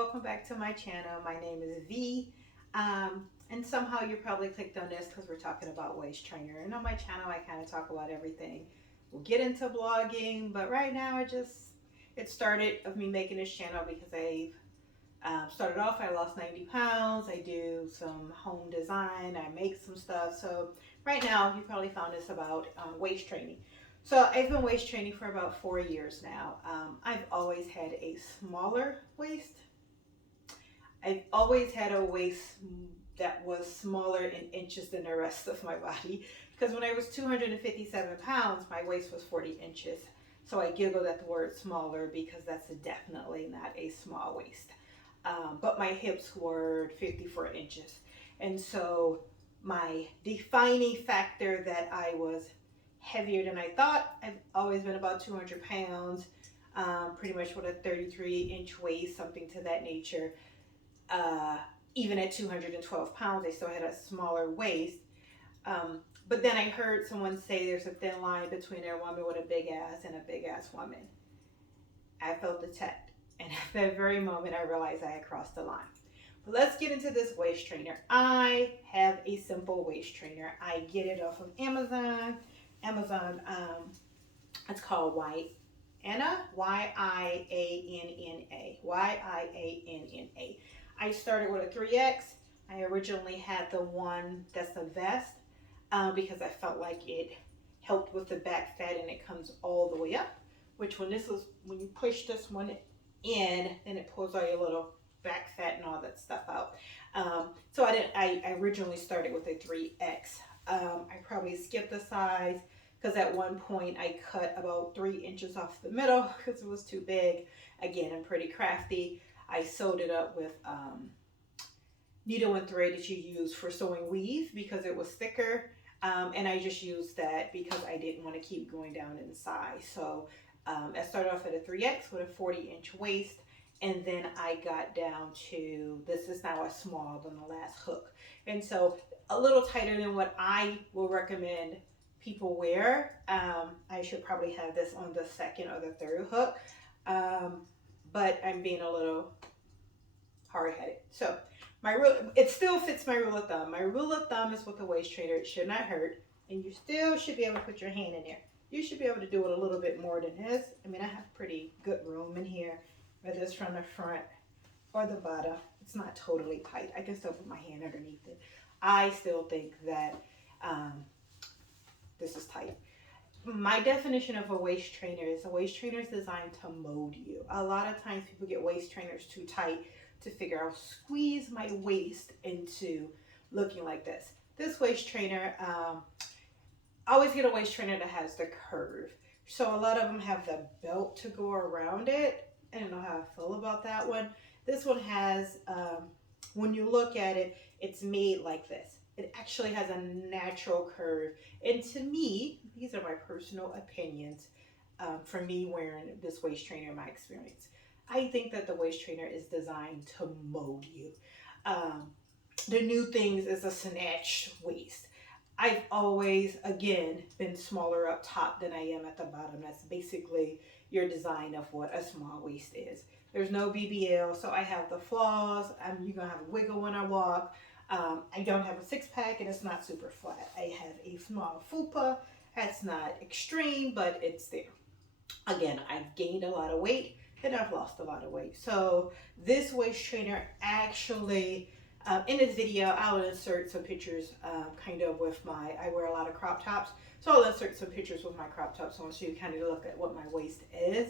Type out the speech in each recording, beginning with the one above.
welcome back to my channel. My name is V. And somehow you probably clicked on this because we're talking about waist trainer. And on my channel, I kind of talk about everything. We'll get into blogging, but right now it started of me making this channel because I started off, I lost 90 pounds. I do some home design. I make some stuff. So right now, you probably found this about waist training. So I've been waist training for about 4 years now. I've always had a smaller waist. I've always had a waist that was smaller in inches than the rest of my body. Because when I was 257 pounds, my waist was 40 inches. So I giggled at the word smaller because that's definitely not a small waist. But my hips were 54 inches. And so my defining factor that I was heavier than I thought, I've always been about 200 pounds, pretty much with a 33-inch waist, something to that nature. Even at 212 pounds, I still had a smaller waist. But then I heard someone say there's a thin line between a woman with a big ass and a big ass woman. I felt attacked. And at that very moment, I realized I had crossed the line. But let's get into this waist trainer. I have a simple waist trainer. I get it off of Amazon. It's called Yianna, Yianna, Yianna. I started with a 3X. I originally had the one that's a vest because I felt like it helped with the back fat and it comes all the way up. Which when you push this one in, then it pulls all your little back fat and all that stuff out. So I originally started with a 3X. I probably skipped a size because at one point I cut about 3 inches off the middle because it was too big. Again, I'm pretty crafty. I sewed it up with needle and thread that you use for sewing weave because it was thicker. And I just used that because I didn't want to keep going down in size. So I started off at a 3X with a 40-inch waist. And then I got down to, this is now a small than the last hook. And so a little tighter than what I will recommend people wear. I should probably have this on the second or the third hook. But I'm being a little hard-headed. So it still fits my rule of thumb. My rule of thumb is with the waist trainer, it should not hurt. And you still should be able to put your hand in there. You should be able to do it a little bit more than this. I mean, I have pretty good room in here, whether it's from the front or the bottom. It's not totally tight. I can still put my hand underneath it. I still think that this is tight. My definition of a waist trainer is designed to mold you. A lot of times people get waist trainers too tight to figure out, squeeze my waist into looking like this. This waist trainer, I always get a waist trainer that has the curve. So a lot of them have the belt to go around it. I don't know how I feel about that one. This one has, when you look at it, it's made like this. It actually has a natural curve. And to me, these are my personal opinions for me wearing this waist trainer in my experience. I think that the waist trainer is designed to mold you. The new things is a snatched waist. I've always, again, been smaller up top than I am at the bottom. That's basically your design of what a small waist is. There's no BBL, so I have the flaws. You're going to have a wiggle when I walk. I don't have a six-pack, and it's not super flat. I have a small fupa. That's not extreme, but it's there. Again, I've gained a lot of weight, and I've lost a lot of weight. So this waist trainer actually... in this video, I'll insert some pictures kind of with I wear a lot of crop tops. So I'll insert some pictures with my crop tops so you kind of look at what my waist is.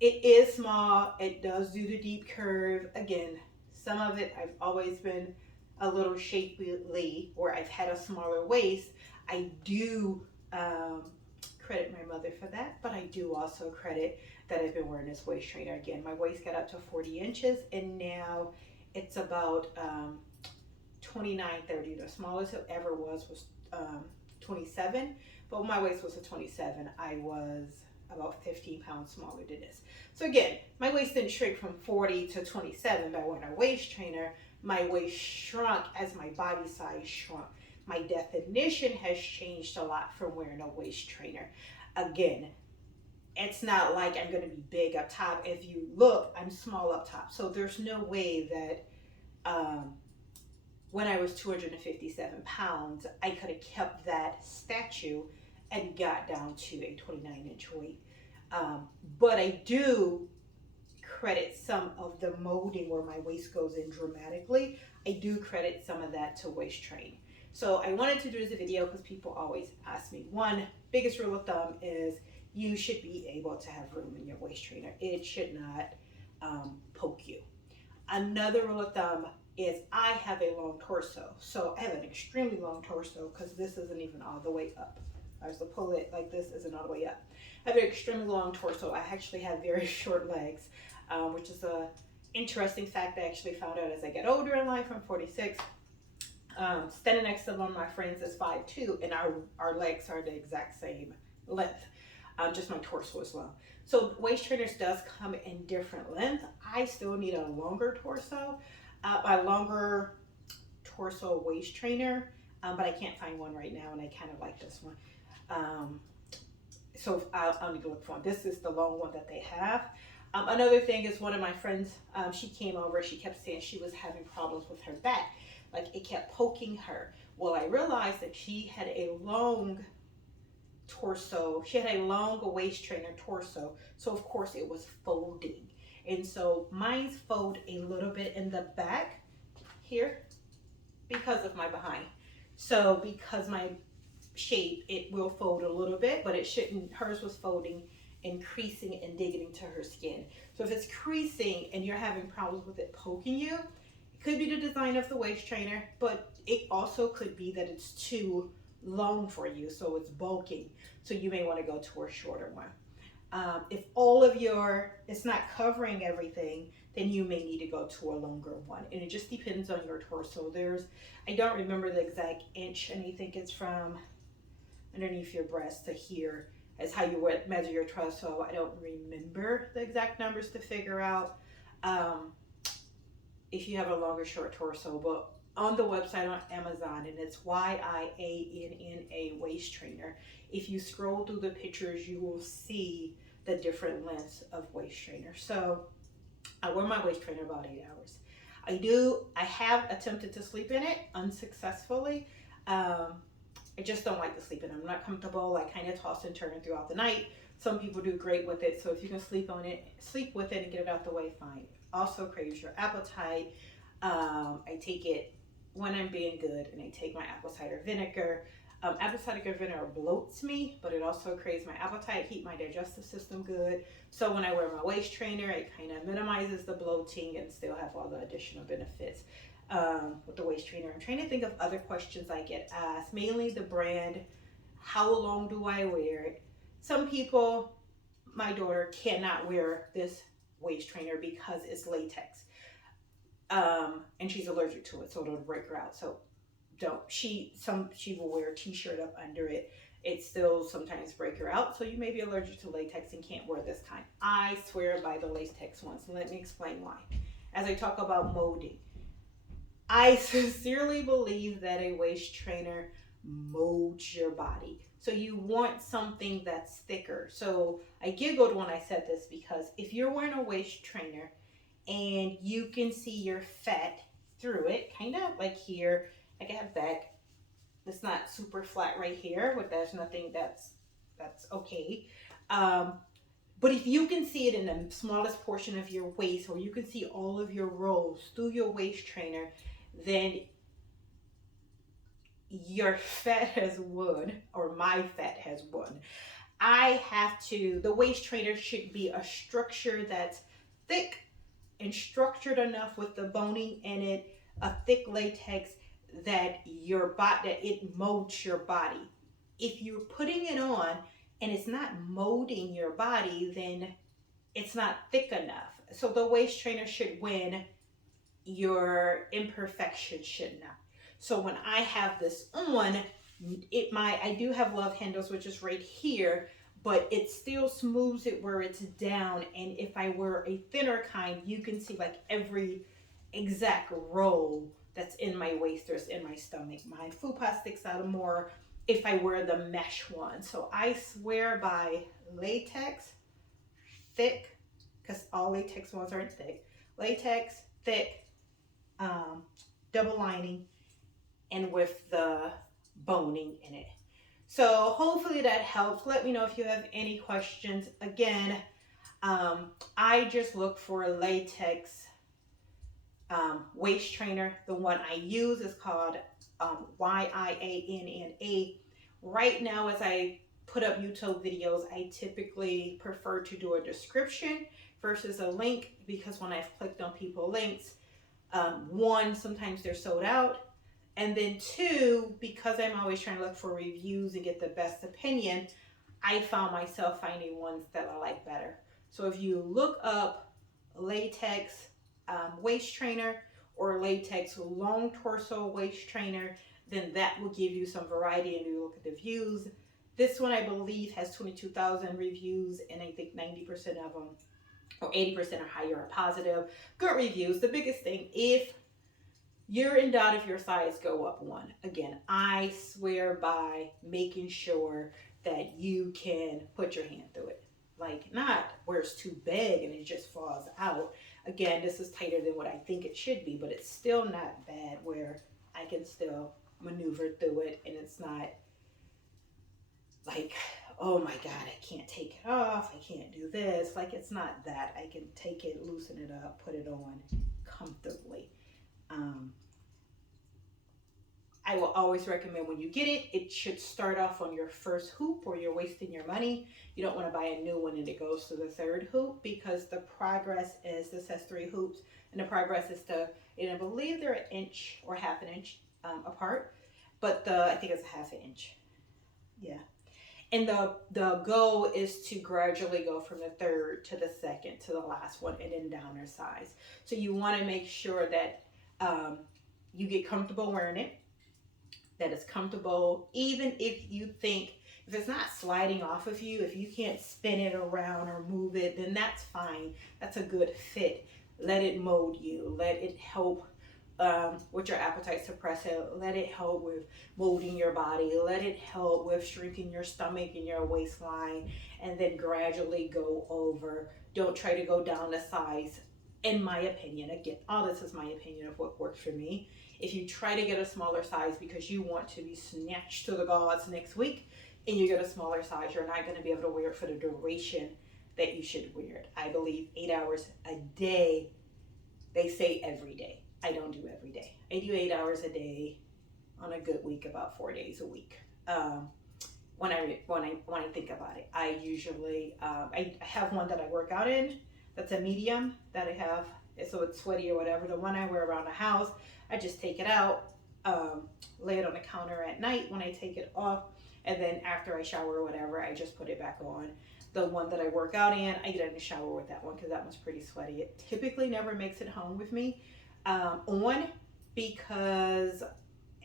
It is small. It does do the deep curve. Again, some of it, I've always been a little shapely or I've had a smaller waist. I do credit my mother for that, but I do also credit that I've been wearing this waist trainer. Again, my waist got up to 40 inches and now it's about 29, 30. The smallest it ever was 27, but when my waist was a 27, I was about 15 pounds smaller than this. So again, my waist didn't shrink from 40 to 27 by wearing a waist trainer. My waist shrunk as my body size shrunk. My definition has changed a lot from wearing a waist trainer. Again, it's not like I'm going to be big up top. If you look, I'm small up top. So there's no way that when I was 257 pounds, I could have kept that statue and got down to a 29-inch weight. But I do credit some of the molding where my waist goes in dramatically. I do credit some of that to waist train. So I wanted to do this video because people always ask me. One biggest rule of thumb is you should be able to have room in your waist trainer. It should not poke you. Another rule of thumb is I have a long torso. So I have an extremely long torso because this isn't even all the way up. I was to pull it like this isn't all the way up. I have an extremely long torso. I actually have very short legs, which is a interesting fact I actually found out as I get older in life. I'm 46. Standing next to one of my friends is 5'2", and our legs are the exact same length. Just my torso is long. So waist trainers does come in different length. I still need a longer torso, a longer torso waist trainer, but I can't find one right now, and I kind of like this one. So I'll need to look for one. This is the long one that they have. Another thing is one of my friends, she came over, she kept saying she was having problems with her back. Like it kept poking her. Well, I realized that she had a long torso. She had a long waist trainer torso. So of course it was folding. And so mine's fold a little bit in the back here because of my behind. So because my shape, it will fold a little bit, but it shouldn't. Hers was folding and creasing and digging into her skin. So if it's creasing and you're having problems with it poking you, it could be the design of the waist trainer, but it also could be that it's too long for you, so it's bulking. So you may want to go to a shorter one. If all of it's not covering everything, then you may need to go to a longer one. And it just depends on your torso. I don't remember the exact inch, and I think it's from underneath your breast to here as how you would measure your torso. I don't remember the exact numbers to figure out if you have a longer short torso, but on the website on Amazon, and it's YIANNA waist trainer. If you scroll through the pictures, you will see the different lengths of waist trainer. So I wear my waist trainer about 8 hours. I have attempted to sleep in it unsuccessfully. I just don't like to sleep in it. I'm not comfortable. I kind of toss and turn throughout the night. Some people do great with it. So if you can sleep with it and get it out the way, fine. Also craves your appetite. I take it when I'm being good, and I take my apple cider vinegar. Apple cider vinegar bloats me, but it also creates my appetite, keep my digestive system good. So when I wear my waist trainer, it kind of minimizes the bloating and still have all the additional benefits with the waist trainer. I'm trying to think of other questions I get asked, mainly the brand, how long do I wear it? Some people, my daughter cannot wear this waist trainer because it's latex. And she's allergic to it, so it'll break her out. So she will wear a t-shirt up under it. It still sometimes break her out. So you may be allergic to latex and can't wear this kind. I swear by the latex ones. Let me explain why. As I talk about molding, I sincerely believe that a waist trainer molds your body. So you want something that's thicker. So I giggled when I said this because if you're wearing a waist trainer and you can see your fat through it, kind of like here, like I have back, it's not super flat right here, but there's nothing that's okay. But if you can see it in the smallest portion of your waist, or you can see all of your rolls through your waist trainer, then your fat has won, or my fat has won. The waist trainer should be a structure that's thick and structured enough with the boning in it, a thick latex that it molds your body. If you're putting it on and it's not molding your body, then it's not thick enough. So the waist trainer should win, your imperfection should not. So when I have this on, I do have love handles, which is right here, but it still smooths it where it's down. And if I wear a thinner kind, you can see like every exact roll that's in my waist or in my stomach. My fupa sticks out more if I wear the mesh one. So I swear by latex thick, because all latex ones aren't thick. Latex, thick, double lining, and with the boning in it. So hopefully that helps. Let me know if you have any questions. Again, I just look for a latex waist trainer. The one I use is called YIANNA. Right now, as I put up YouTube videos, I typically prefer to do a description versus a link, because when I've clicked on people's links, one, sometimes they're sold out. And then two, because I'm always trying to look for reviews and get the best opinion, I found myself finding ones that I like better. So if you look up latex waist trainer or latex long torso waist trainer, then that will give you some variety and you look at the views. This one I believe has 22,000 reviews, and I think 90% of them or 80% or higher are positive. Good reviews. The biggest thing, if you're in doubt if your size, go up one. Again, I swear by making sure that you can put your hand through it. Like, not where it's too big and it just falls out. Again, this is tighter than what I think it should be, but it's still not bad where I can still maneuver through it, and it's not like, oh my God, I can't take it off, I can't do this. Like, it's not that. I can take it, loosen it up, put it on comfortably. I will always recommend when you get it, it should start off on your first hoop or you're wasting your money. You don't want to buy a new one and it goes to the third hoop, because the progress is, this has 3 hoops, and the progress is and I believe they're an inch or half an inch apart, but I think it's a half an inch. Yeah. And the goal is to gradually go from the third to the second to the last one, and then down their size. So you want to make sure that you get comfortable wearing it, that it's comfortable, even if you think, if it's not sliding off of you, if you can't spin it around or move it, then that's fine. That's a good fit. Let it mold you. Let it help with your appetite suppressor. Let it help with molding your body. Let it help with shrinking your stomach and your waistline, and then gradually go over. Don't try to go down a size. In my opinion, again, all this is my opinion of what worked for me. If you try to get a smaller size because you want to be snatched to the gods next week and you get a smaller size, you're not going to be able to wear it for the duration that you should wear it. I believe 8 hours a day. They say every day. I don't do every day. I do 8 hours a day on a good week, about 4 days a week. When I think about it, I usually I have one that I work out in. That's a medium that I have, so it's sweaty or whatever. The one I wear around the house, I just take it out, lay it on the counter at night when I take it off, and then after I shower or whatever, I just put it back on. The one that I work out in, I get in the shower with that one because that one's pretty sweaty. It typically never makes it home with me because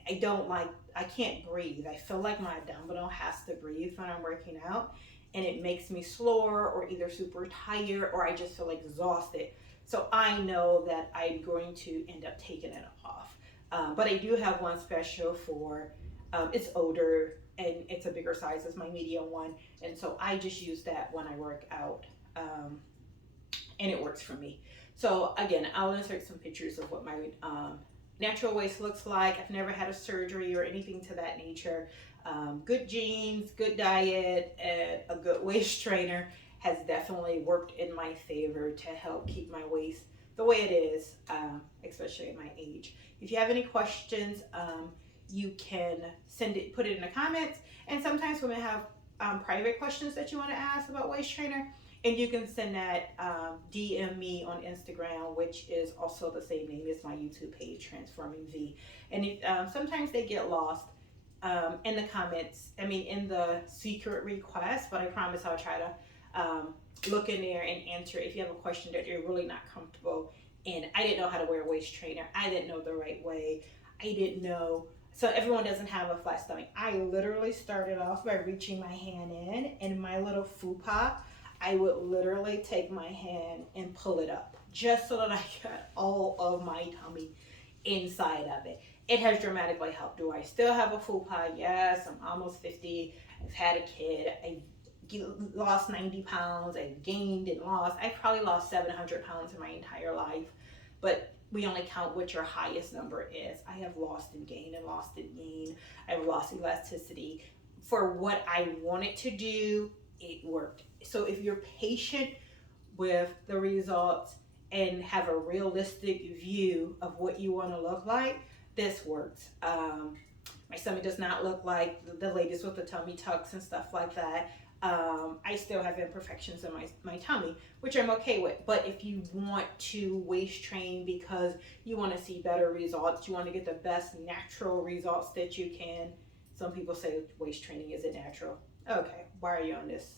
I can't breathe. I feel like my abdominal has to breathe when I'm working out, and it makes me slower or either super tired, or I just feel exhausted. So I know that I'm going to end up taking it off. But I do have one special for, it's older and it's a bigger size as my medium one. And so I just use that when I work out, and it works for me. So again, I'll insert some pictures of what my natural waist looks like. I've never had a surgery or anything to that nature. Good genes, good diet, and a good waist trainer has definitely worked in my favor to help keep my waist the way it is, especially at my age. If you have any questions, you can put it in the comments. And sometimes women have private questions that you want to ask about waist trainer, and you can send that, DM me on Instagram, which is also the same name as my YouTube page, Transforming V. And sometimes they get lost in the comments, in the secret request, but I promise I'll try to look in there and answer if you have a question that you're really not comfortable in. I didn't know how to wear a waist trainer. I didn't know the right way. I didn't know. So everyone doesn't have a flat stomach. I literally started off by reaching my hand in, and my little fupa, I would literally take my hand and pull it up just so that I got all of my tummy inside of it. It has dramatically helped. Do I still have a fupa? Yes, I'm almost 50. I've had a kid. lost 90 pounds and gained and lost. I probably lost 700 pounds in my entire life, but we only count what your highest number is. I have lost and gained and lost and gained. I've lost elasticity. For what I wanted to do, it worked. So if you're patient with the results and have a realistic view of what you want to look like, this works. My stomach does not look like the ladies with the tummy tucks and stuff like that. I still have imperfections in my tummy, which I'm okay with. But if you want to waist train because you want to see better results, you want to get the best natural results that you can. Some people say waist training isn't natural. Okay, why are you on this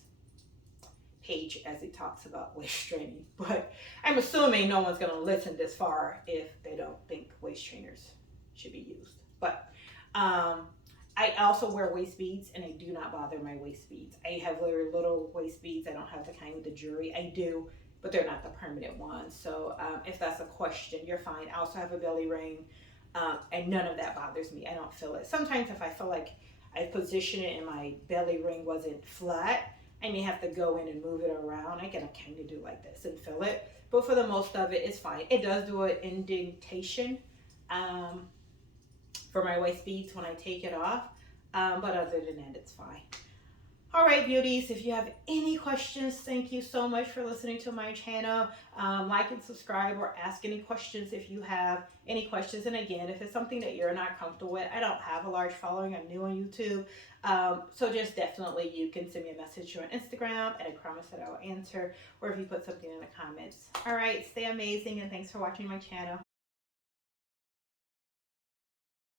page as it talks about waist training? But I'm assuming no one's going to listen this far if they don't think waist trainers should be used. But I also wear waist beads, and I do not bother my waist beads. I have very little waist beads. I don't have the kind with the jewelry. I do, but they're not the permanent ones. So if that's a question, you're fine. I also have a belly ring, and none of that bothers me. I don't feel it. Sometimes if I feel like I position it and my belly ring wasn't flat, I may have to go in and move it around. I can kind of do like this and feel it. But for the most of it, it's fine. It does do an indentation for my waist beads when I take it off. But other than that, it's fine. All right, beauties, if you have any questions, thank you so much for listening to my channel. Like and subscribe, or ask any questions if you have any questions. And again, if it's something that you're not comfortable with, I don't have a large following. I'm new on YouTube. So just definitely you can send me a message on Instagram, and I promise that I will answer, or if you put something in the comments. All right, stay amazing, and thanks for watching my channel.